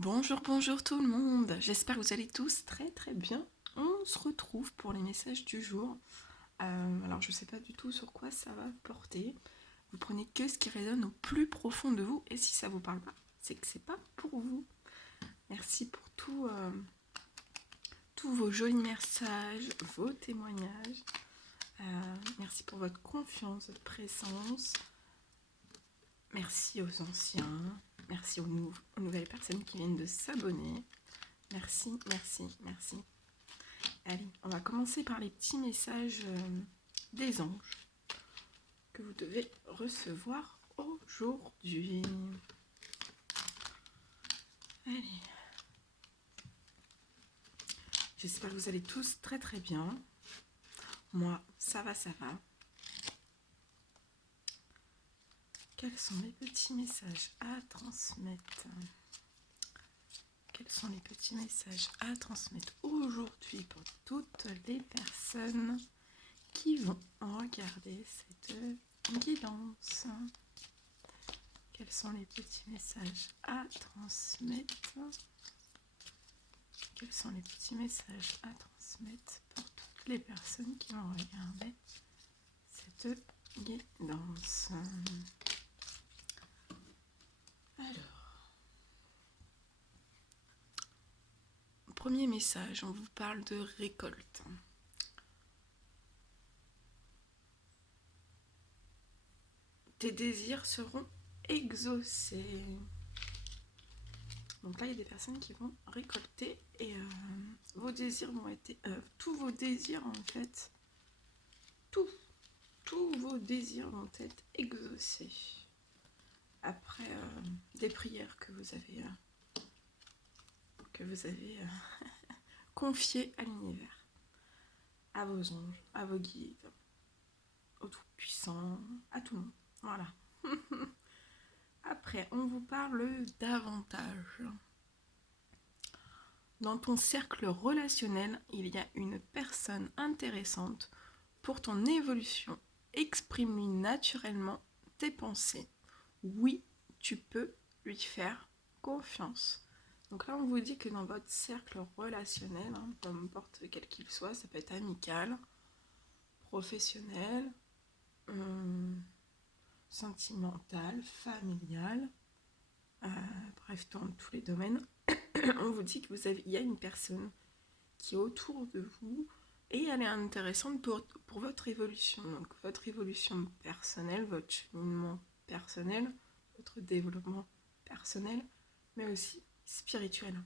Bonjour, bonjour tout le monde. J'espère que vous allez tous très très bien. On se retrouve pour les messages du jour. Alors je ne sais pas du tout sur quoi ça va porter. Vous prenez que ce qui résonne au plus profond de vous et si ça vous parle pas, c'est que c'est pas pour vous. Merci pour tous vos jolis messages, vos témoignages. Merci pour votre confiance, votre présence. Merci aux anciens. Merci aux nouvelles personnes qui viennent de s'abonner. Merci, merci, merci. Allez, on va commencer par les petits messages des anges que vous devez recevoir aujourd'hui. Allez. J'espère que vous allez tous très très bien. Moi, ça va, ça va. Quels sont les petits messages à transmettre? Quels sont les petits messages à transmettre aujourd'hui pour toutes les personnes qui vont regarder cette guidance? Quels sont les petits messages à transmettre? Quels sont les petits messages à transmettre pour toutes les personnes qui vont regarder cette guidance? Alors, premier message, on vous parle de récolte. Tes désirs seront exaucés. Donc là, il y a des personnes qui vont récolter et vos désirs vont être... tous vos désirs, en fait, tous vos désirs vont être exaucés. Après des prières que vous avez confiées à l'univers, à vos anges, à vos guides, au Tout-Puissant, à tout le monde. Voilà. Après, on vous parle davantage. Dans ton cercle relationnel, il y a une personne intéressante pour ton évolution. Exprime-lui naturellement tes pensées. Oui, tu peux lui faire confiance. Donc là, on vous dit que dans votre cercle relationnel, peu importe quel qu'il soit, ça peut être amical, professionnel, sentimental, familial, bref, dans tous les domaines, on vous dit il y a une personne qui est autour de vous et elle est intéressante pour votre évolution. Donc votre évolution personnelle, votre cheminement personnel, votre développement personnel, mais aussi spirituel.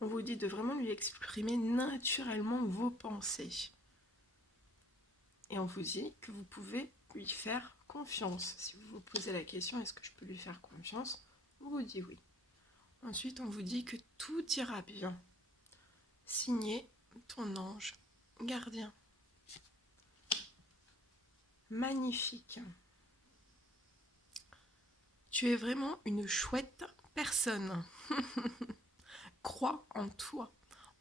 On vous dit de vraiment lui exprimer naturellement vos pensées. Et on vous dit que vous pouvez lui faire confiance. Si vous vous posez la question, est-ce que je peux lui faire confiance? On vous dit oui. Ensuite, on vous dit que tout ira bien. Signé ton ange gardien. Magnifique. Tu es vraiment une chouette personne. Crois en toi.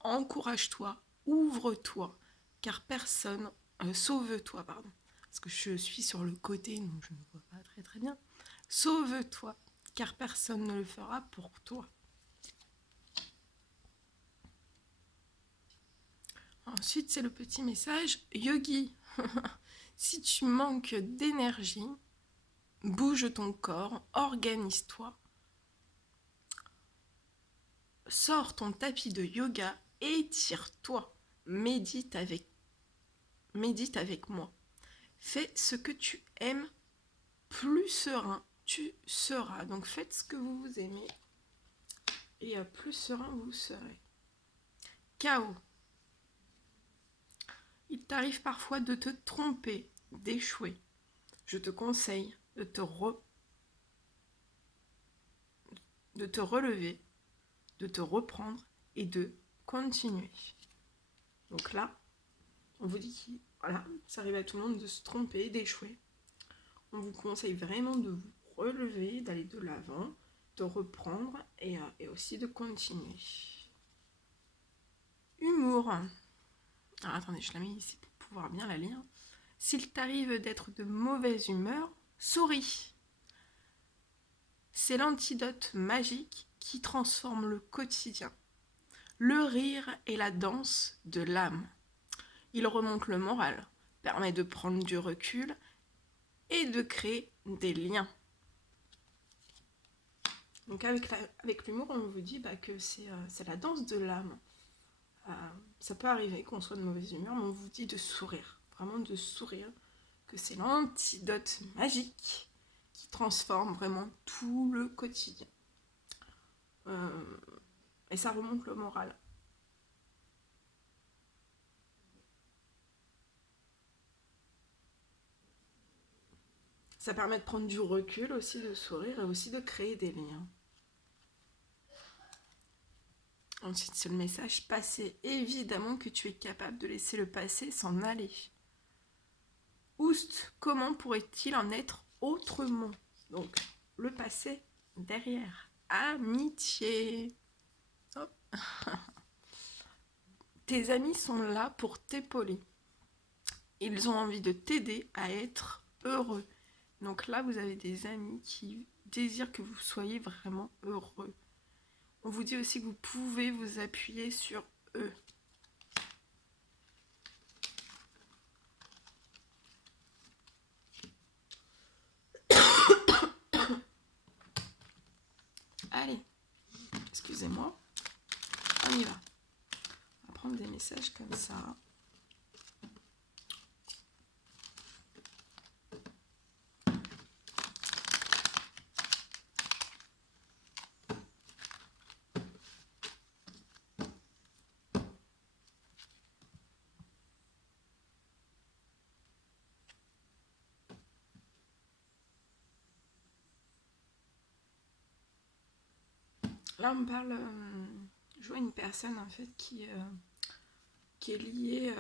Encourage-toi. Ouvre-toi. Car personne... sauve-toi, pardon. Parce que je suis sur le côté, donc je ne vois pas très très bien. Sauve-toi. Car personne ne le fera pour toi. Ensuite, c'est le petit message yogi. Si tu manques d'énergie, bouge ton corps, organise-toi, sors ton tapis de yoga, étire-toi, médite avec moi. Fais ce que tu aimes, plus serein tu seras. Donc faites ce que vous aimez et plus serein vous serez. Chaos. Il t'arrive parfois de te tromper, d'échouer. Je te conseille de te relever, de te reprendre et de continuer. Donc là, on vous dit que voilà, ça arrive à tout le monde de se tromper, d'échouer. On vous conseille vraiment de vous relever, d'aller de l'avant, de reprendre et aussi de continuer. Humour. Alors attendez, je la mets ici pour pouvoir bien la lire. S'il t'arrive d'être de mauvaise humeur, souris. C'est l'antidote magique qui transforme le quotidien. Le rire est la danse de l'âme. Il remonte le moral, permet de prendre du recul et de créer des liens. Donc avec l'humour, on vous dit que c'est la danse de l'âme. Ça peut arriver qu'on soit de mauvaise humeur, mais on vous dit de sourire, vraiment de sourire, que c'est l'antidote magique qui transforme vraiment tout le quotidien. Et ça remonte le moral. Ça permet de prendre du recul aussi, de sourire et aussi de créer des liens. Ensuite, c'est le message passé. Évidemment que tu es capable de laisser le passé s'en aller. Oust, comment pourrait-il en être autrement? Donc, le passé derrière. Amitié. Hop. Tes amis sont là pour t'épauler. Ils ont envie de t'aider à être heureux. Donc là, vous avez des amis qui désirent que vous soyez vraiment heureux. On vous dit aussi que vous pouvez vous appuyer sur eux. Allez, excusez-moi, on y va. On va prendre des messages comme ça. Là, on me parle, je vois une personne en fait qui est liée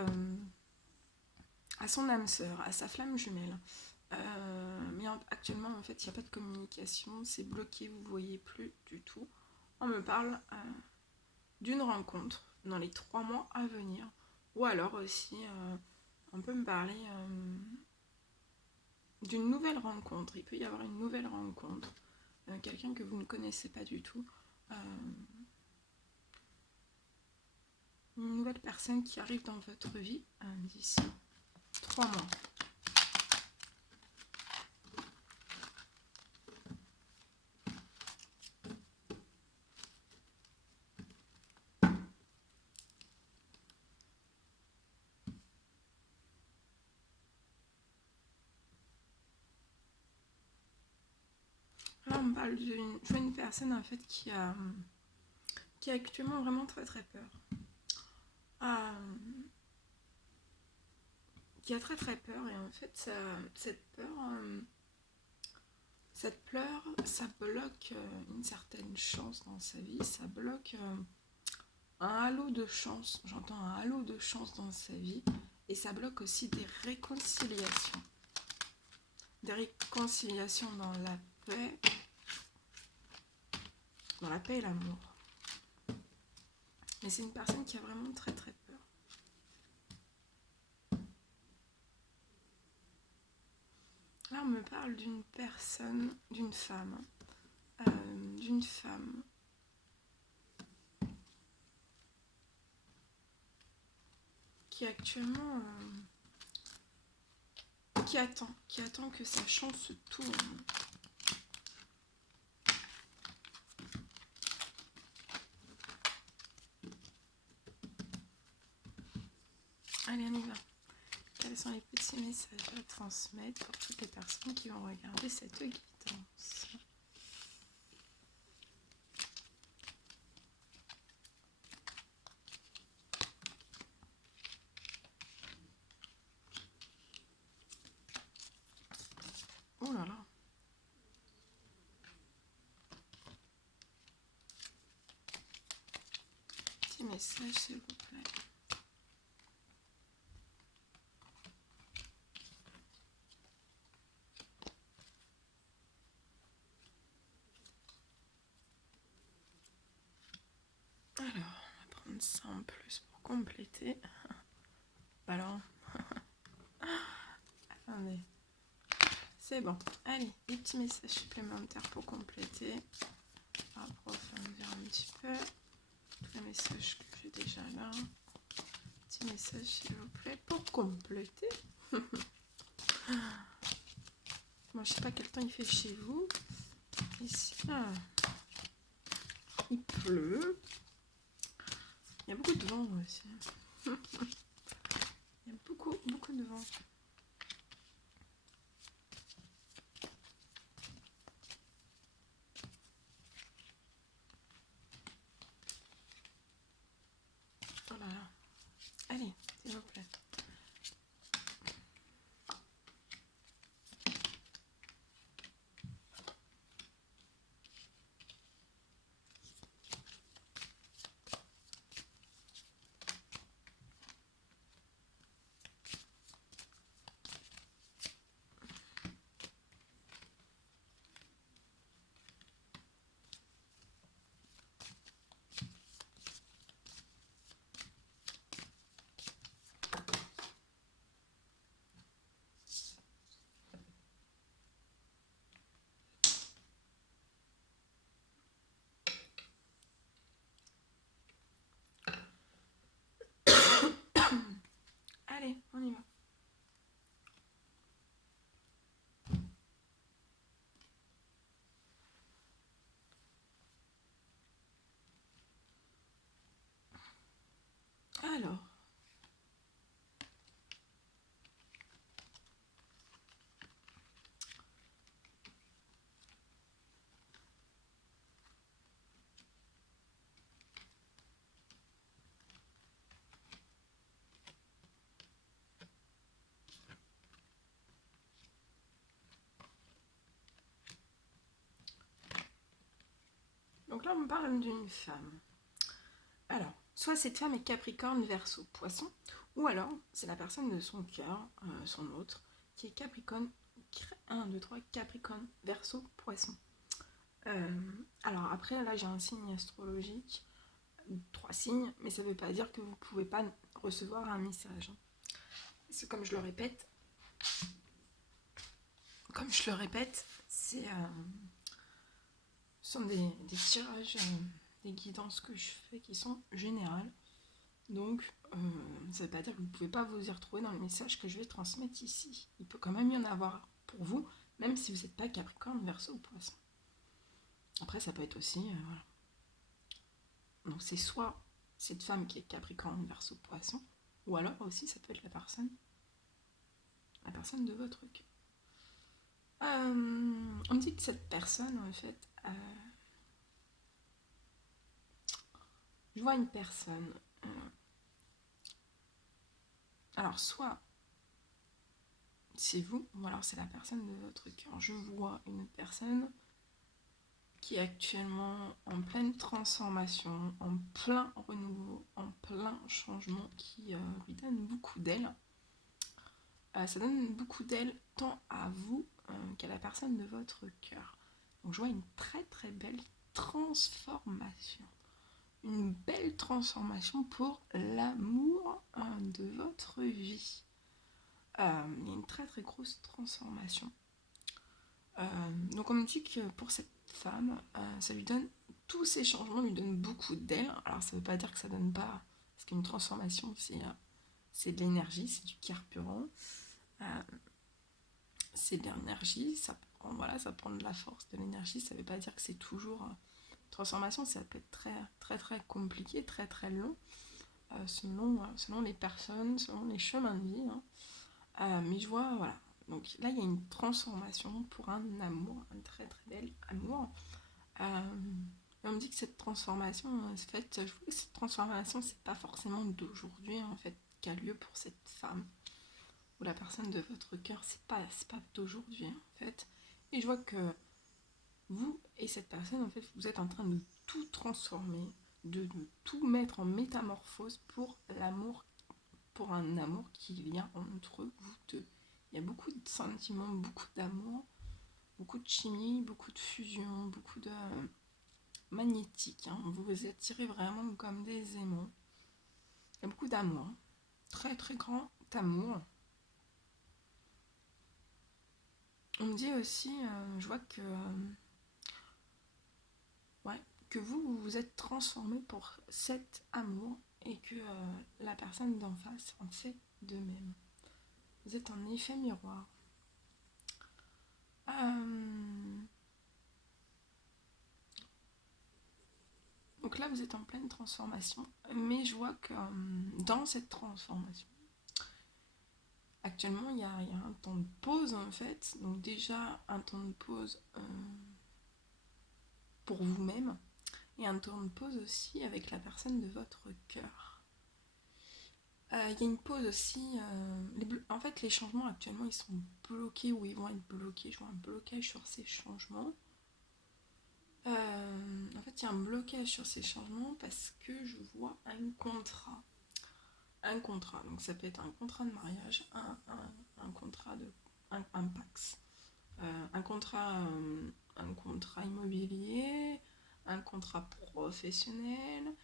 à son âme sœur, à sa flamme jumelle. Mais actuellement, en fait, il n'y a pas de communication, c'est bloqué, vous ne voyez plus du tout. On me parle d'une rencontre dans les 3 mois à venir. Ou alors aussi, on peut me parler d'une nouvelle rencontre. Il peut y avoir une nouvelle rencontre. Quelqu'un que vous ne connaissez pas du tout. Une nouvelle personne qui arrive dans votre vie d'ici 3 mois. Là, on parle d'une personne en fait qui a actuellement vraiment très très peur. Qui a très très peur et en fait cette peur, ça bloque une certaine chance dans sa vie, ça bloque un halo de chance, j'entends un halo de chance dans sa vie et ça bloque aussi des réconciliations dans la paix et l'amour. Mais c'est une personne qui a vraiment très très peur. Là, on me parle d'une personne, d'une femme qui actuellement qui attend que sa chance se tourne. Allez, on y va. Quels sont les petits messages à transmettre pour toutes les personnes qui vont regarder cette guidance? Oh là là. Petit message, s'il vous plaît. Alors, on va prendre ça en plus pour compléter. Alors, attendez. C'est bon. Allez, des petits messages supplémentaires pour compléter. message que j'ai déjà là. Petit message s'il vous plaît pour compléter. Moi je sais pas quel temps il fait chez vous. Ici, il pleut. Il y a beaucoup de vent aussi. Il y a beaucoup de vent. Oh là là. Allez, s'il vous plaît. Allez, on y va. Alors, donc là on me parle d'une femme. Alors, soit cette femme est Capricorne, Verseau, Poisson, ou alors c'est la personne de son cœur, son autre, qui est Capricorne, 1, 2, 3, Capricorne, Verseau, Poisson. Alors après, là j'ai un signe astrologique, 3 signes, mais ça ne veut pas dire que vous ne pouvez pas recevoir un message. C'est comme je le répète, ce sont des tirages, des guidances que je fais qui sont générales. Donc, ça ne veut pas dire que vous ne pouvez pas vous y retrouver dans le message que je vais transmettre ici. Il peut quand même y en avoir pour vous, même si vous n'êtes pas Capricorne, Verseau ou Poisson. Après, ça peut être aussi... voilà. Donc, c'est soit cette femme qui est Capricorne, Verseau, Poisson, ou alors aussi, ça peut être la personne de votre cœur. On me dit que cette personne, en fait... je vois une personne... alors, soit c'est vous, ou alors c'est la personne de votre cœur. Je vois une personne qui est actuellement en pleine transformation, en plein renouveau, en plein changement, qui lui donne beaucoup d'ailes. Ça donne beaucoup d'ailes tant à vous qu'à la personne de votre cœur. Donc je vois une très très belle transformation. Une belle transformation pour l'amour de votre vie. Il y a une très très grosse transformation. Donc on me dit que pour cette femme, ça lui donne, tous ces changements lui donnent beaucoup d'ailes. Alors ça ne veut pas dire que ça donne pas, parce qu'une transformation c'est de l'énergie, c'est du carburant, c'est de l'énergie, ça prend de la force, de l'énergie. Ça ne veut pas dire que c'est toujours transformation, ça peut être très très très compliqué, très très long, selon les personnes, selon les chemins de vie. Mais je vois, voilà. Donc là, il y a une transformation pour un amour, un très très bel amour. On me dit que cette transformation, en fait, je vois que cette transformation, c'est pas forcément d'aujourd'hui, en fait, qu'a lieu pour cette femme ou la personne de votre cœur. C'est pas d'aujourd'hui, en fait. Et je vois que vous et cette personne, en fait, vous êtes en train de tout transformer, de tout mettre en métamorphose pour l'amour, pour un amour qui vient entre vous deux. Il y a beaucoup de sentiments, beaucoup d'amour, beaucoup de chimie, beaucoup de fusion, beaucoup de magnétique. Vous vous attirez vraiment comme des aimants. Il y a beaucoup d'amour. Très très grand amour. On me dit aussi, je vois que... ouais, que vous vous êtes transformé pour cet amour et que la personne d'en face en fait de même. Vous êtes en effet miroir. Donc là, vous êtes en pleine transformation, mais je vois que dans cette transformation, actuellement, il y a un temps de pause en fait. Donc déjà, un temps de pause pour vous-même et un temps de pause aussi avec la personne de votre cœur. Il y a une pause aussi. En fait, les changements actuellement, ils sont bloqués ou ils vont être bloqués. Je vois un blocage sur ces changements. En fait, il y a un blocage sur ces changements parce que je vois un contrat. Un contrat, donc ça peut être un contrat de mariage, un contrat de. Un Pax. Un contrat immobilier, un contrat professionnel.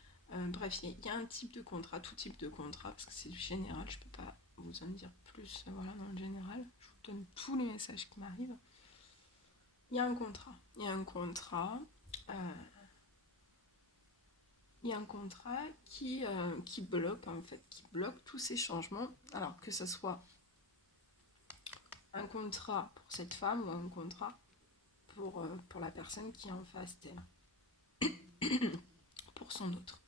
Bref, il y a un type de contrat, tout type de contrat, parce que c'est du général, je peux pas vous en dire plus voilà, dans le général. Je vous donne tous les messages qui m'arrivent. Il y a un contrat. Il y a un contrat. Il y a un contrat qui bloque en fait, qui bloque tous ces changements. Alors que ce soit un contrat pour cette femme ou un contrat pour la personne qui est en face d'elle, pour son autre.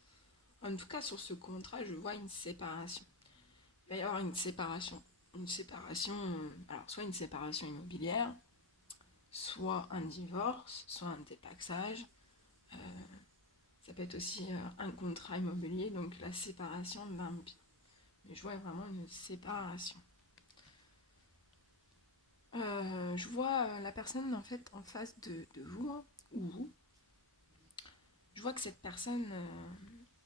En tout cas, sur ce contrat, je vois une séparation. Il va y avoir une séparation. Une séparation, alors soit une séparation immobilière, soit un divorce, soit un dépaxage. Ça peut être aussi un contrat immobilier, donc la séparation d'un bien. Mais je vois vraiment une séparation. Je vois la personne en fait en face de vous, hein, ou vous. Je vois que cette personne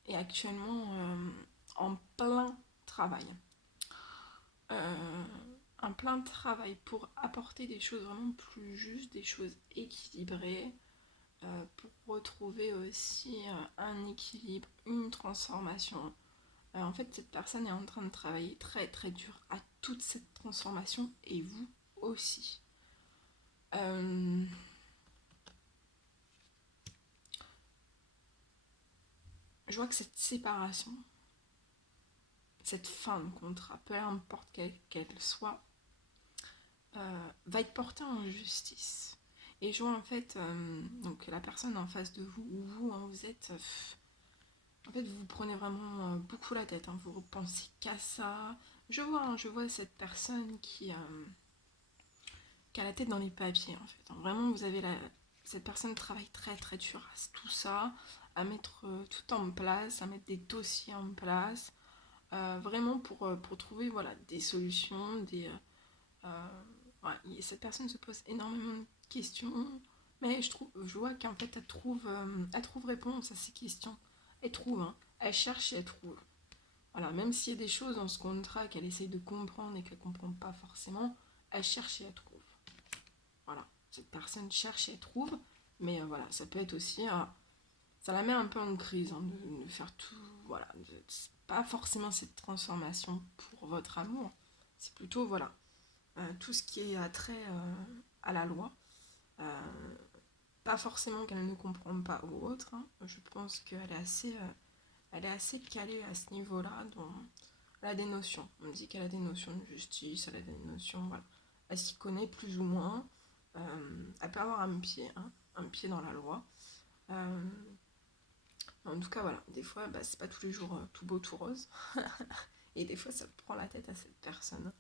est actuellement en plein travail. Un plein travail pour apporter des choses vraiment plus justes, des choses équilibrées, pour retrouver aussi un équilibre, une transformation. En fait, cette personne est en train de travailler très très dur à toute cette transformation et vous aussi. Je vois que cette séparation, cette fin de contrat, peu importe qu'elle soit, va être portée en justice. Et je vois en fait donc la personne en face de vous, ou vous, hein, vous êtes... en fait, vous vous prenez vraiment beaucoup la tête, hein, vous repensez qu'à ça. Je vois cette personne qui a la tête dans les papiers, en fait. Vraiment, vous avez cette personne travaille très très dur à tout ça, à mettre tout en place, à mettre des dossiers en place, vraiment pour trouver voilà, des solutions, ouais, cette personne se pose énormément de questions, mais je vois qu'en fait elle trouve réponse à ces questions. Elle trouve, hein, elle cherche et elle trouve. Voilà, même s'il y a des choses dans ce contrat qu'elle essaye de comprendre et qu'elle ne comprend pas forcément, elle cherche et elle trouve. Voilà, cette personne cherche et elle trouve, mais voilà, ça peut être aussi, ça la met un peu en crise, hein, de faire tout, voilà, pas forcément cette transformation pour votre amour, c'est plutôt, voilà, tout ce qui est attrait à la loi. Pas forcément qu'elle ne comprend pas ou autre, hein. Je pense qu'elle elle est assez calée à ce niveau-là. Elle a des notions. On me dit qu'elle a des notions de justice, elle a des notions, voilà. Elle s'y connaît plus ou moins. Elle peut avoir un pied dans la loi. En tout cas, voilà, des fois, c'est pas tous les jours tout beau, tout rose. Et des fois, ça prend la tête à cette personne.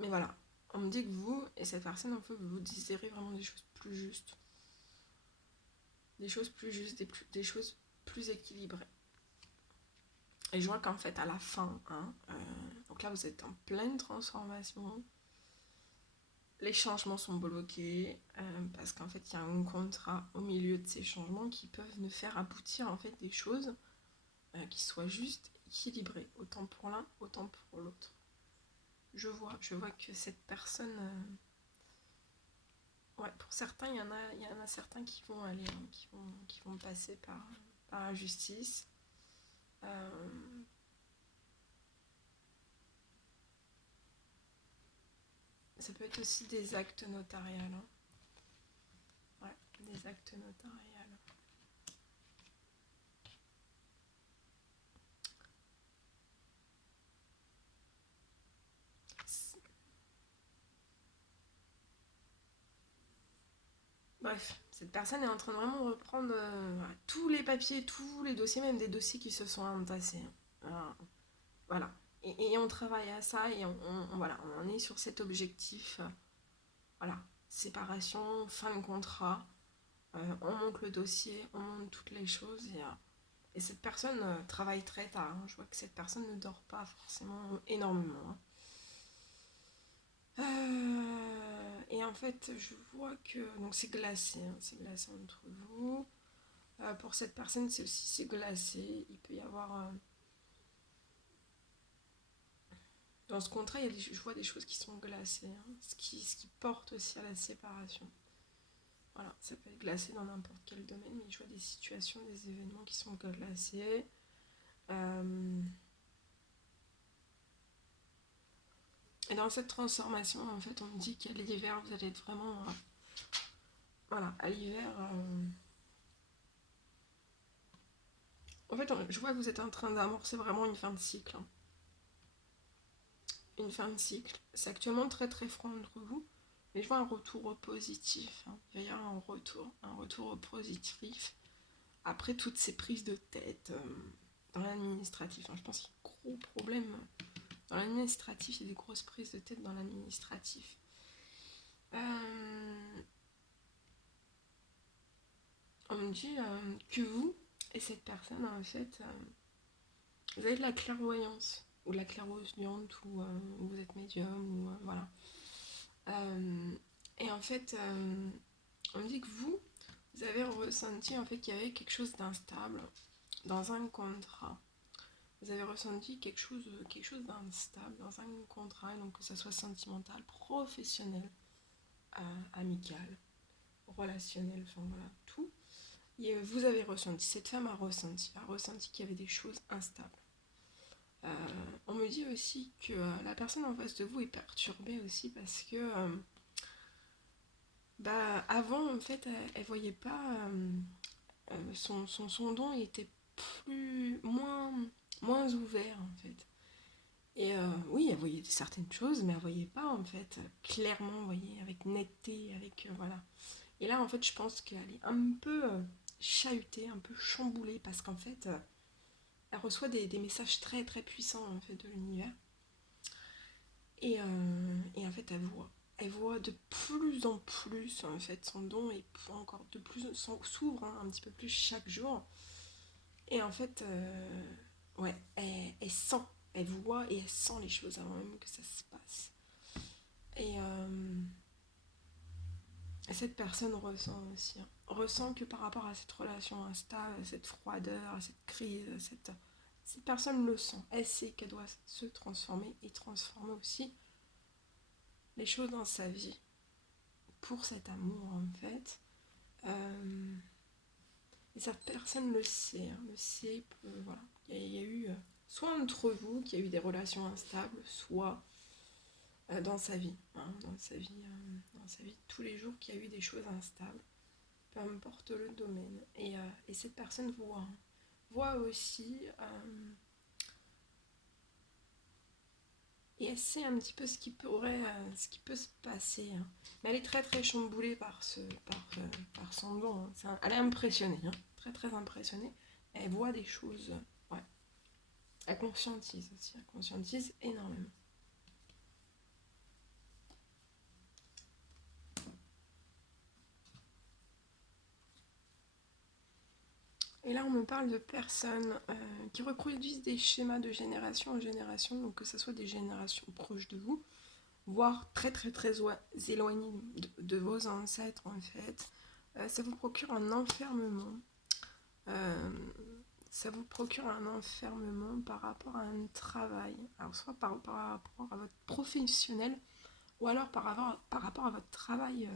Mais voilà, on me dit que vous et cette personne, en fait, vous désirez vraiment des choses plus justes. Des choses plus justes, des choses plus équilibrées. Et je vois qu'en fait, à la fin, hein, donc là, vous êtes en pleine transformation. Les changements sont bloqués parce qu'en fait, il y a un contrat au milieu de ces changements qui peuvent nous faire aboutir en fait des choses qui soient justes, équilibrées, autant pour l'un, autant pour l'autre. Je vois que cette personne, ouais, pour certains, il y en a certains qui vont aller, hein, qui vont passer par la justice. Ça peut être aussi des actes notariales. Hein. Ouais, des actes notariales. Bref, cette personne est en train de vraiment reprendre voilà, tous les papiers, tous les dossiers, même des dossiers qui se sont entassés. Voilà. Et on travaille à ça et voilà, on est sur cet objectif. Voilà, séparation, fin de contrat. On monte le dossier, on monte toutes les choses et cette personne travaille très tard. Hein. Je vois que cette personne ne dort pas forcément énormément. Hein. Et en fait, je vois que donc c'est glacé, hein, c'est glacé entre vous. Pour cette personne, c'est glacé. Il peut y avoir dans ce contrat, je vois des choses qui sont glacées, hein, ce qui porte aussi à la séparation. Voilà, ça peut être glacé dans n'importe quel domaine, mais je vois des situations, des événements qui sont glacés. Et dans cette transformation, en fait, on me dit qu'à l'hiver, vous allez être vraiment... voilà, à l'hiver... en fait, je vois que vous êtes en train d'amorcer vraiment une fin de cycle. Hein. Une fin de cycle. C'est actuellement très très froid entre vous, mais je vois un retour au positif. Hein. Il va y avoir un retour au positif. Après toutes ces prises de tête dans l'administratif. Hein. Je pense qu'il y a un gros problème dans l'administratif, il y a des grosses prises de tête dans l'administratif. On me dit que vous et cette personne, en fait, vous avez de la clairvoyance, ou de la clairaudiente, ou vous êtes médium, ou voilà. Et en fait, on me dit que vous avez ressenti en fait qu'il y avait quelque chose d'instable dans un contrat. Vous avez ressenti quelque chose d'instable dans un contrat, donc que ce soit sentimental, professionnel, amical, relationnel, enfin voilà, tout. Et vous avez ressenti, cette femme a ressenti qu'il y avait des choses instables. On me dit aussi que la personne en face de vous est perturbée aussi parce que avant en fait elle voyait pas son don était moins ouvert en fait. Et oui, elle voyait certaines choses, mais elle voyait pas en fait clairement, vous voyez, avec netteté, avec voilà. Et là en fait, je pense qu'elle est un peu chahutée, un peu chamboulée, parce qu'en fait, elle reçoit des messages très très puissants en fait de l'univers. Et en fait, elle voit de plus en plus en fait son don et encore de plus s'ouvre hein, un petit peu plus chaque jour. Et en fait, ouais, elle sent, elle voit et elle sent les choses avant même que ça se passe. Et cette personne ressent aussi, hein, ressent que par rapport à cette relation instable, à cette froideur, à cette crise, cette personne le sent. Elle sait qu'elle doit se transformer et transformer aussi les choses dans sa vie pour cet amour en fait. Et cette personne le sait, hein, le sait, voilà. Il y a eu, soit entre vous, qu'il y a eu des relations instables, soit dans sa vie, hein, dans sa vie de tous les jours, qu'il y a eu des choses instables, peu importe le domaine. Et cette personne voit aussi, et elle sait un petit peu ce qui peut se passer. Hein. Mais elle est très très chamboulée par son don. Hein. Elle est impressionnée, hein, très très impressionnée. Elle voit des choses, ouais. Elle conscientise aussi, elle conscientise énormément. Et là, on me parle de personnes qui reproduisent des schémas de génération en génération, donc que ce soit des générations proches de vous, voire très très très éloignées de vos ancêtres en fait. Ça vous procure un enfermement. Euh, Ça vous procure un enfermement par rapport à un travail. Alors soit par rapport à votre professionnel, ou alors par rapport à votre travail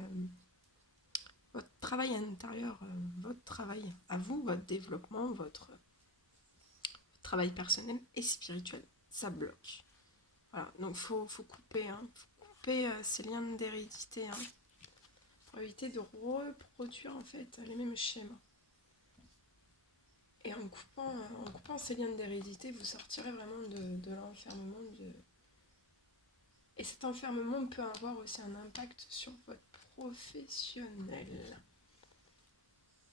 intérieur, votre travail à vous, votre développement, votre travail personnel et spirituel. Ça bloque. Voilà, donc faut couper, hein, faut couper ces liens d'hérédité, hein, pour éviter de reproduire en fait les mêmes schémas. Et en coupant ces liens d'hérédité, vous sortirez vraiment de l'enfermement. Et cet enfermement peut avoir aussi un impact sur votre professionnel.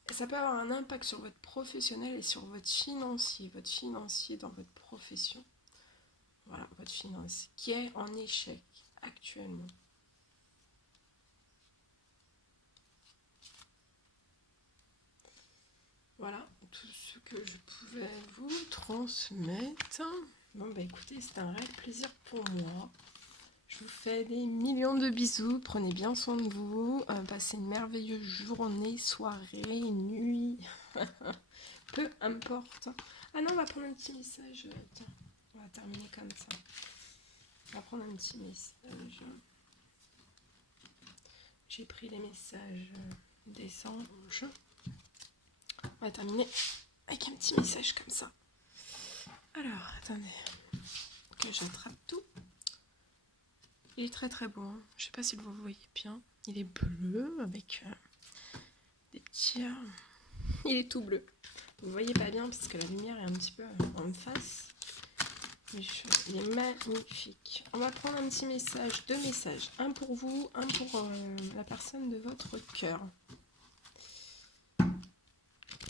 Et ça peut avoir un impact sur votre professionnel et sur votre financier dans votre profession. Voilà, votre financier qui est en échec actuellement. Voilà, tout ce que je pouvais vous transmettre. Bon, bah écoutez, c'était un réel plaisir pour moi. Je vous fais des millions de bisous. Prenez bien soin de vous. Passez une merveilleuse journée, soirée, nuit. Peu importe. Ah non, on va prendre un petit message. Tiens, on va terminer comme ça. On va prendre un petit message. J'ai pris les messages des anges. On va terminer avec un petit message comme ça. Alors, attendez. Que j'attrape tout. Il est très très beau. Hein. Je sais pas si vous voyez bien. Il est bleu avec des petits... Il est tout bleu. Vous voyez pas bien parce que la lumière est un petit peu en face. Mais il est magnifique. On va prendre un petit message, 2 messages. Un pour vous, un pour la personne de votre cœur.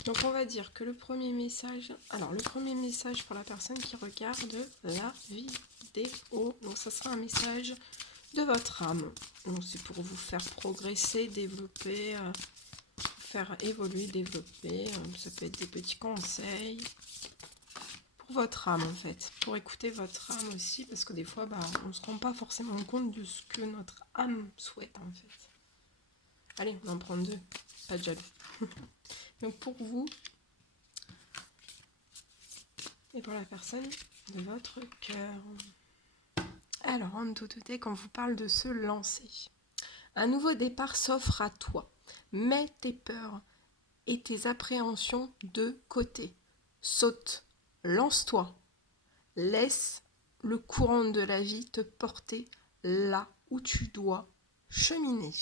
Donc on va dire que le premier message... Alors le premier message pour la personne qui regarde la vidéo. Donc ça sera un message de votre âme. Donc c'est pour vous faire progresser, développer... faire évoluer, développer, ça peut être des petits conseils pour votre âme en fait, pour écouter votre âme aussi, parce que des fois on ne se rend pas forcément compte de ce que notre âme souhaite en fait. Allez, on en prend 2, pas de jaloux. Donc pour vous et pour la personne de votre cœur. Alors en autotech, on vous parle de se lancer. Un nouveau départ s'offre à toi. Mets tes peurs et tes appréhensions de côté. Saute, lance-toi. Laisse le courant de la vie te porter là où tu dois cheminer.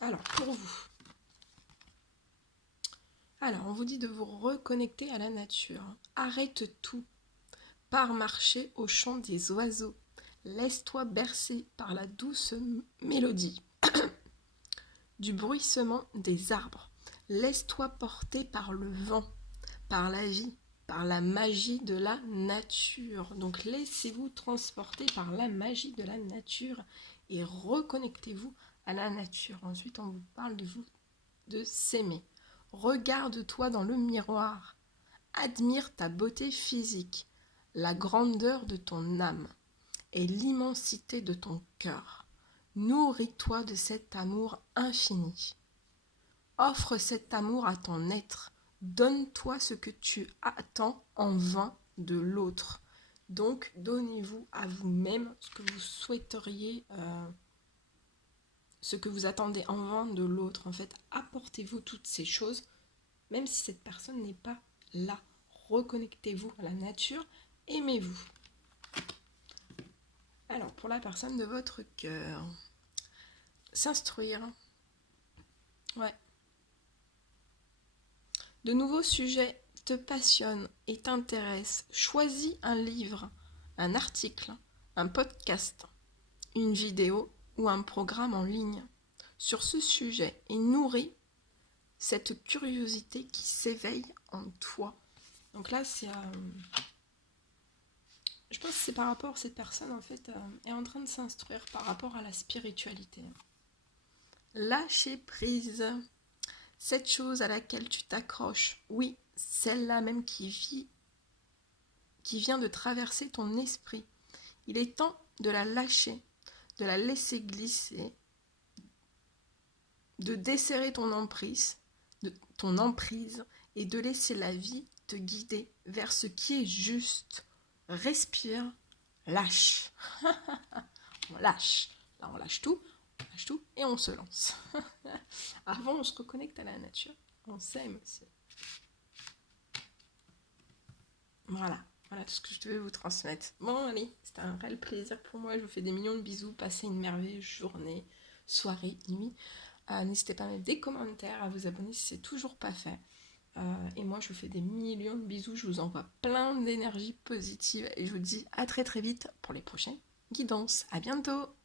Alors, pour vous. Alors, on vous dit de vous reconnecter à la nature. Arrête tout. Pars marcher au chant des oiseaux. Laisse-toi bercer par la douce mélodie du bruissement des arbres. Laisse-toi porter par le vent, par la vie, par la magie de la nature. Donc laissez-vous transporter par la magie de la nature et reconnectez-vous à la nature. Ensuite, on vous parle de s'aimer. Regarde-toi dans le miroir. Admire ta beauté physique, la grandeur de ton âme et l'immensité de ton cœur. Nourris-toi de cet amour infini. Offre cet amour à ton être. Donne-toi ce que tu attends en vain de l'autre. Donc, donnez-vous à vous-même ce que vous souhaiteriez, ce que vous attendez en vain de l'autre. En fait, apportez-vous toutes ces choses, même si cette personne n'est pas là. Reconnectez-vous à la nature. Aimez-vous. Alors, pour la personne de votre cœur, s'instruire. Ouais. De nouveaux sujets te passionnent et t'intéressent. Choisis un livre, un article, un podcast, une vidéo ou un programme en ligne sur ce sujet et nourris cette curiosité qui s'éveille en toi. Donc là, je pense que c'est par rapport à cette personne, en fait, est en train de s'instruire par rapport à la spiritualité. Lâcher prise. Cette chose à laquelle tu t'accroches, oui, celle-là même qui vient de traverser ton esprit. Il est temps de la lâcher, de la laisser glisser, de desserrer ton emprise et de laisser la vie te guider vers ce qui est juste. Respire, lâche. On lâche. Là, on lâche tout et on se lance. Avant, on se reconnecte à la nature. On s'aime aussi. Voilà. Voilà tout ce que je devais vous transmettre. Bon, allez, c'était un réel plaisir pour moi. Je vous fais des millions de bisous. Passez une merveilleuse journée, soirée, nuit. N'hésitez pas à mettre des commentaires, à vous abonner si c'est toujours pas fait. Et moi, je vous fais des millions de bisous. Je vous envoie plein d'énergie positive. Et je vous dis à très très vite pour les prochaines guidances. À bientôt!